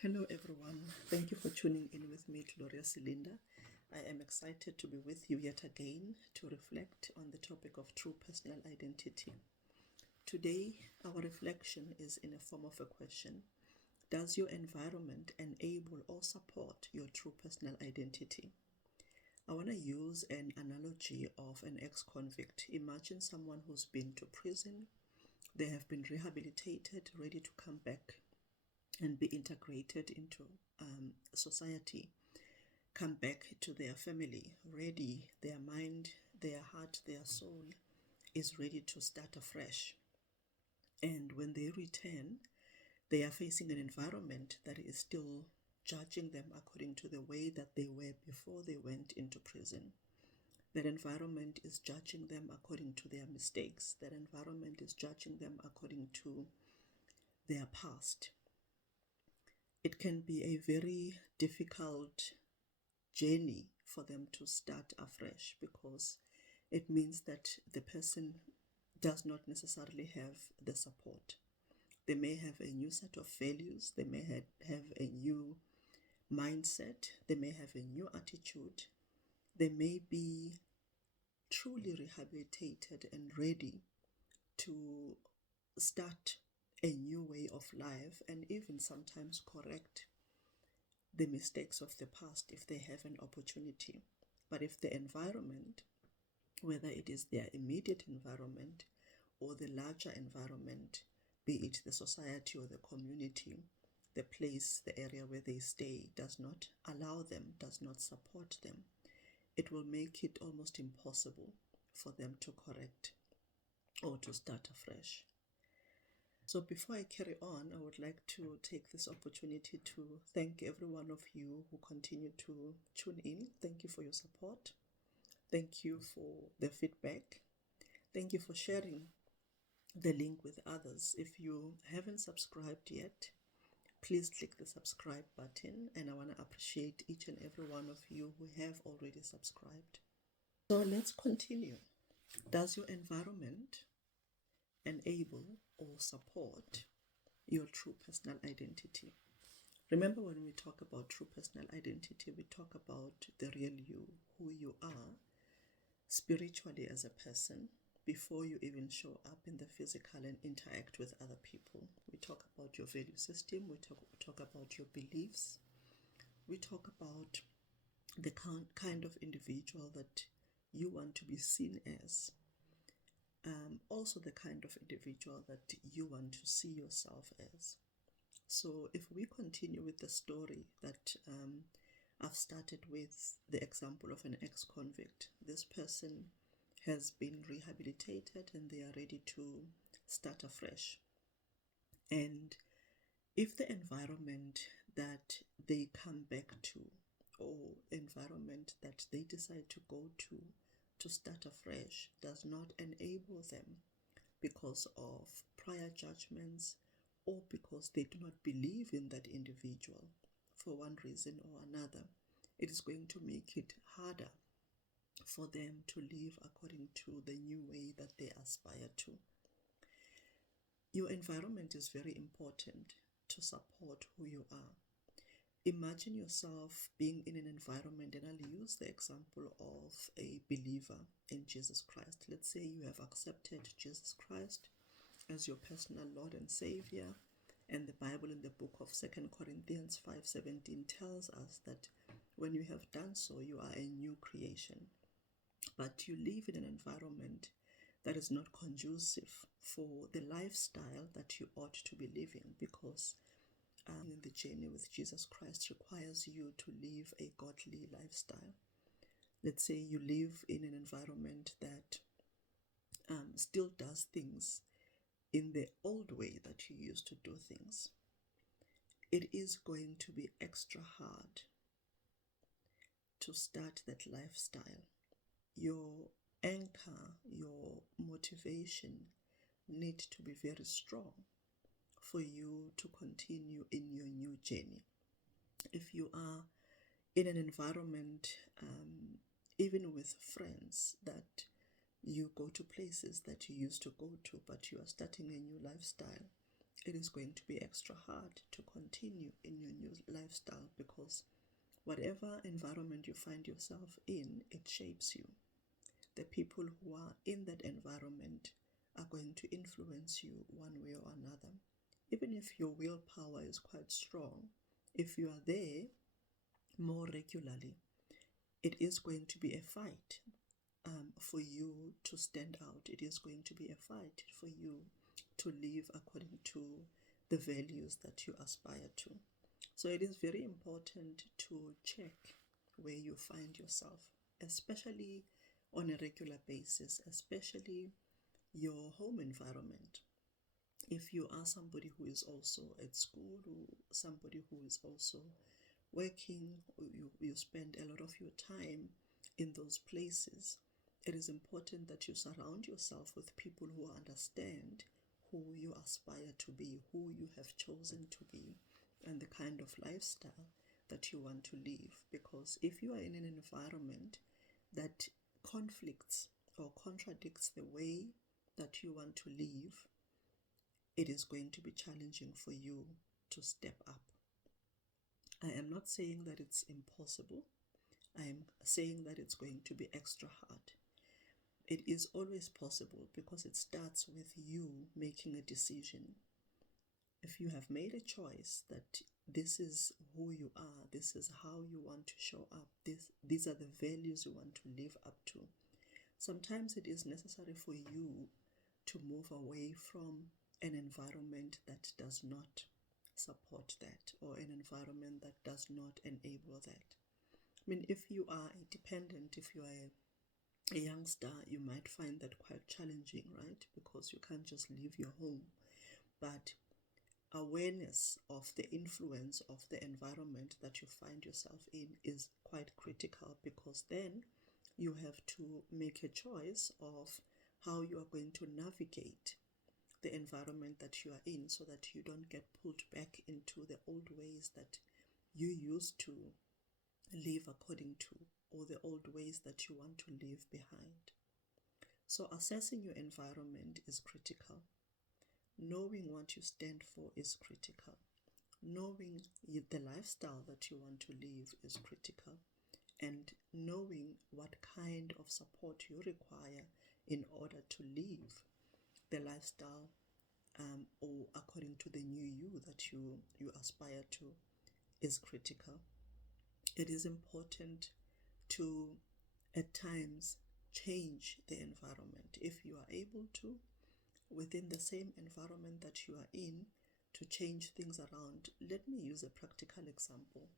Hello, everyone. Thank you for tuning in with me, Gloria Celinda. I am excited to be with you yet again to reflect on the topic of true personal identity. Today, our reflection is in a form of a question. Does your environment enable or support your true personal identity? I want to use an analogy of an ex-convict. Imagine someone who's been to prison. They have been rehabilitated, ready to come back and be integrated into society, come back to their family, ready, their mind, their heart, their soul is ready to start afresh. And when they return, they are facing an environment that is still judging them according to the way that they were before they went into prison. That environment is judging them according to their mistakes. That environment is judging them according to their past. It can be a very difficult journey for them to start afresh because it means that the person does not necessarily have the support. They may have a new set of values, they may have a new mindset, they may have a new attitude, they may be truly rehabilitated and ready to start a new way of life and even sometimes correct the mistakes of the past if they have an opportunity. But if the environment, whether it is their immediate environment or the larger environment, be it the society or the community, the place, the area where they stay, does not allow them, does not support them, it will make it almost impossible for them to correct or to start afresh. So before I carry on, I would like to take this opportunity to thank every one of you who continue to tune in. Thank you for your support. Thank you for the feedback. Thank you for sharing the link with others. If you haven't subscribed yet, please click the subscribe button, and I want to appreciate each and every one of you who have already subscribed. So let's continue. Does your environment enable or support your true personal identity? Remember, when we talk about true personal identity, we talk about the real you, who you are spiritually as a person before you even show up in the physical and interact with other people. We talk about your value system, we talk about your beliefs, we talk about the kind of individual that you want to be seen as. Also the kind of individual that you want to see yourself as. So if we continue with the story that I've started with, the example of an ex-convict, this person has been rehabilitated and they are ready to start afresh. And if the environment that they come back to, or environment that they decide to go to start afresh, does not enable them because of prior judgments or because they do not believe in that individual for one reason or another, it is going to make it harder for them to live according to the new way that they aspire to. Your environment is very important to support who you are. Imagine yourself being in an environment, and I'll use the example of a believer in Jesus Christ. Let's say you have accepted Jesus Christ as your personal Lord and Savior, and the Bible in the book of 2 Corinthians 5:17 tells us that when you have done so, you are a new creation. But you live in an environment that is not conducive for the lifestyle that you ought to be living, because in the journey with Jesus Christ requires you to live a godly lifestyle. Let's say you live in an environment that still does things in the old way that you used to do things. It is going to be extra hard to start that lifestyle. Your anchor, your motivation need to be very strong for you to continue in your new journey. If you are in an environment, even with friends, that you go to places that you used to go to, but you are starting a new lifestyle, it is going to be extra hard to continue in your new lifestyle, because whatever environment you find yourself in, it shapes you. The people who are in that environment are going to influence you one way or another. Even if your willpower is quite strong, if you are there more regularly, it is going to be a fight for you to stand out. It is going to be a fight for you to live according to the values that you aspire to. So it is very important to check where you find yourself, especially on a regular basis, especially your home environment. If you are somebody who is also at school, or somebody who is also working, or you spend a lot of your time in those places, it is important that you surround yourself with people who understand who you aspire to be, who you have chosen to be, and the kind of lifestyle that you want to live. Because if you are in an environment that conflicts or contradicts the way that you want to live, it is going to be challenging for you to step up. I am not saying that it's impossible. I am saying that it's going to be extra hard. It is always possible because it starts with you making a decision. If you have made a choice that this is who you are, this is how you want to show up, these are the values you want to live up to, sometimes it is necessary for you to move away from an environment that does not support that, or an environment that does not enable that. I mean, if you are a dependent, if you are a youngster, you might find that quite challenging, right? Because you can't just leave your home. But awareness of the influence of the environment that you find yourself in is quite critical, because then you have to make a choice of how you are going to navigate the environment that you are in, so that you don't get pulled back into the old ways that you used to live according to, or the old ways that you want to leave behind. So assessing your environment is critical. Knowing what you stand for is critical. Knowing the lifestyle that you want to live is critical. And knowing what kind of support you require in order to live the lifestyle or according to the new you that you aspire to is critical. It is important to, at times, change the environment if you are able to, within the same environment that you are in, to change things around. Let me use a practical example.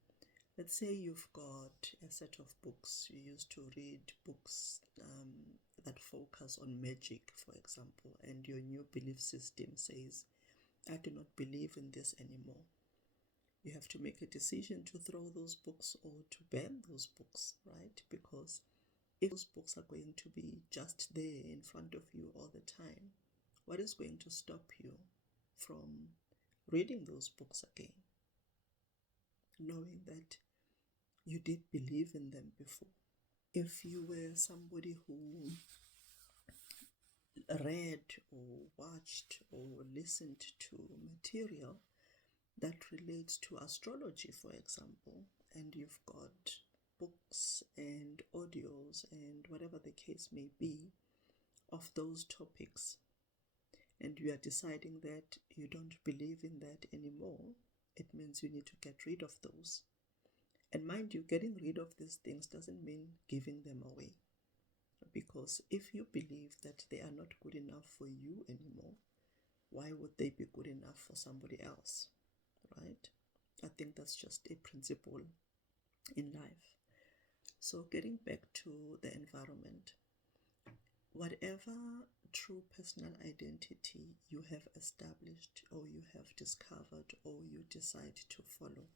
Let's say you've got a set of books. You used to read books that focus on magic, for example, and your new belief system says, I do not believe in this anymore. You have to make a decision to throw those books or to ban those books, right? Because if those books are going to be just there in front of you all the time, what is going to stop you from reading those books again, knowing that you did believe in them before? If you were somebody who read or watched or listened to material that relates to astrology, for example, and you've got books and audios and whatever the case may be of those topics, and you are deciding that you don't believe in that anymore, it means you need to get rid of those. And mind you, getting rid of these things doesn't mean giving them away. Because if you believe that they are not good enough for you anymore, why would they be good enough for somebody else, right? I think that's just a principle in life. So getting back to the environment, whatever true personal identity you have established or you have discovered or you decide to follow,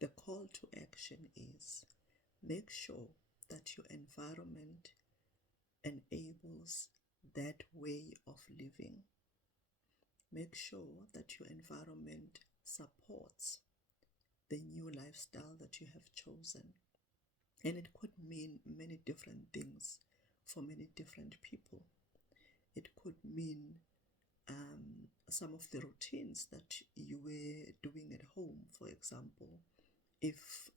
the call to action is make sure that your environment enables that way of living. Make sure that your environment supports the new lifestyle that you have chosen. And it could mean many different things for many different people. It could mean some of the routines that you were doing at home, for example. If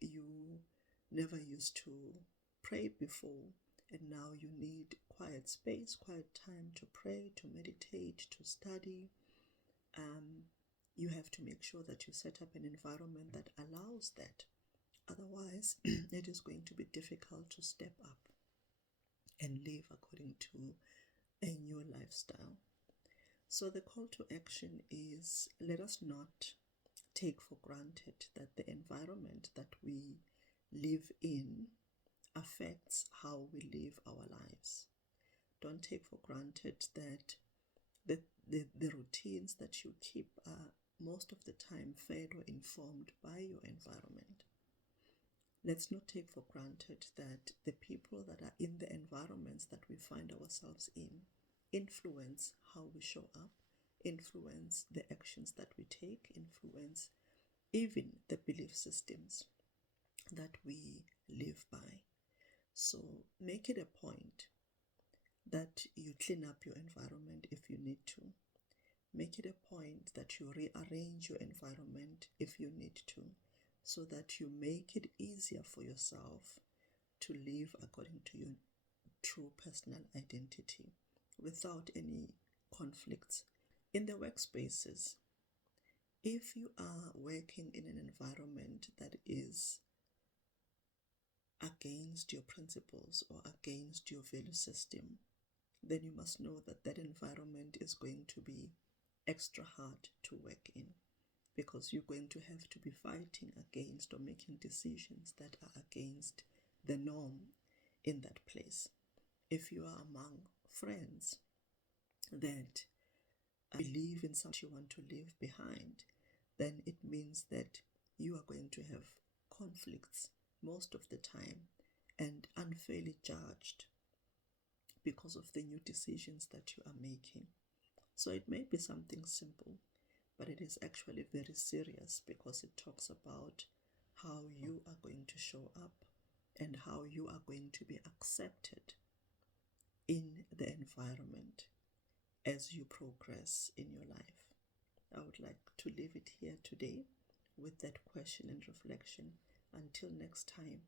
you never used to pray before, and now you need quiet space, quiet time to pray, to meditate, to study, you have to make sure that you set up an environment that allows that. Otherwise, it is going to be difficult to step up and live according to a new lifestyle. So the call to action is, let us not take for granted that the environment that we live in affects how we live our lives. Don't take for granted that the routines that you keep are most of the time fed or informed by your environment. Let's not take for granted that the people that are in the environments that we find ourselves in influence how we show up, influence the actions that we take, influence even the belief systems that we live by. So make it a point that you clean up your environment if you need to. Make it a point that you rearrange your environment if you need to, so that you make it easier for yourself to live according to your true personal identity without any conflicts. In the workspaces, if you are working in an environment that is against your principles or against your value system, then you must know that that environment is going to be extra hard to work in, because you're going to have to be fighting against or making decisions that are against the norm in that place. If you are among friends that believe in something you want to leave behind, then it means that you are going to have conflicts most of the time and unfairly judged because of the new decisions that you are making. So it may be something simple, but it is actually very serious, because it talks about how you are going to show up and how you are going to be accepted in the environment as you progress in your life. I would like to leave it here today with that question and reflection. Until next time,